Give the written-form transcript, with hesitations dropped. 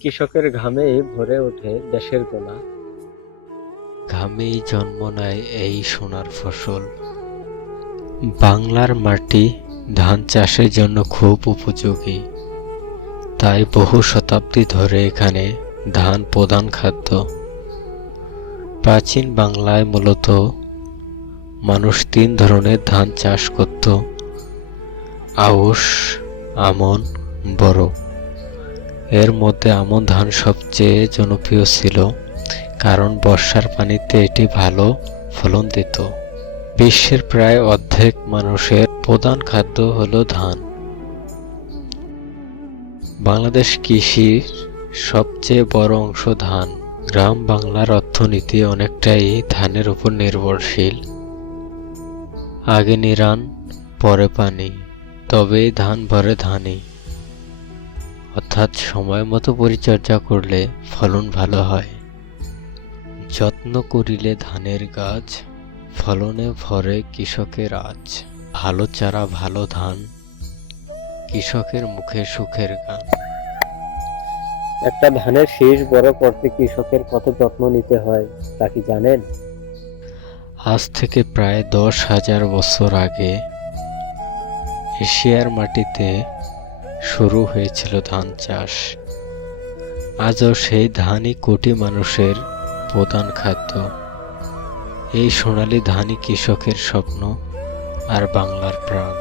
কৃষকের ঘামেই ভরে ওঠে দেশের গোলা। ঘামেই জন্ম নেয় এই সোনার ফসল। বাংলার মাটি ধান চাষের জন্য খুব উপযোগী, তাই বহু শতাব্দী ধরে এখানে ধান প্রধান খাদ্য। প্রাচীন বাংলায় মূলত মানুষ ৩ ধরনের ধান চাষ করত: আউশ, আমন, বোরো। এর মধ্যে আমন ধান সবচেয়ে জনপ্রিয় ছিল, কারণ বর্ষার পানিতে এটি ভালো ফলন দিত। বিশ্বের প্রায় অর্ধেক মানুষের প্রধান খাদ্য হলো ধান। বাংলাদেশ কৃষির সবচেয়ে বড় অংশ ধান। গ্রাম বাংলার অর্থনীতি অনেকটাই ধানের উপর নির্ভরশীল। আগে নিরান, পরে পানি, তবেই ধান ভরে ধানি। অর্থাৎ সময় মতো পরিচর্যা করলে ফলন ভালো হয়। যত্ন করিলে ধানের গাছ, ফলনে ভরে কৃষকের আঁচ। ভালো চারা ভালো ধান, কৃষকের মুখে সুখের গান। একটা ধানের শীষ বড় করতে কৃষকের কত যত্ন নিতে হয় তা কি জানেন? আজ থেকে প্রায় 10,000 বছর আগে এশিয়ার মাটিতে শুরু হয়েছিল ধান চাষ। আজও সেই ধানই কোটি মানুষের প্রধান খাদ্য। এই সোনালী ধানই কৃষকের স্বপ্ন আর বাংলার প্রাণ।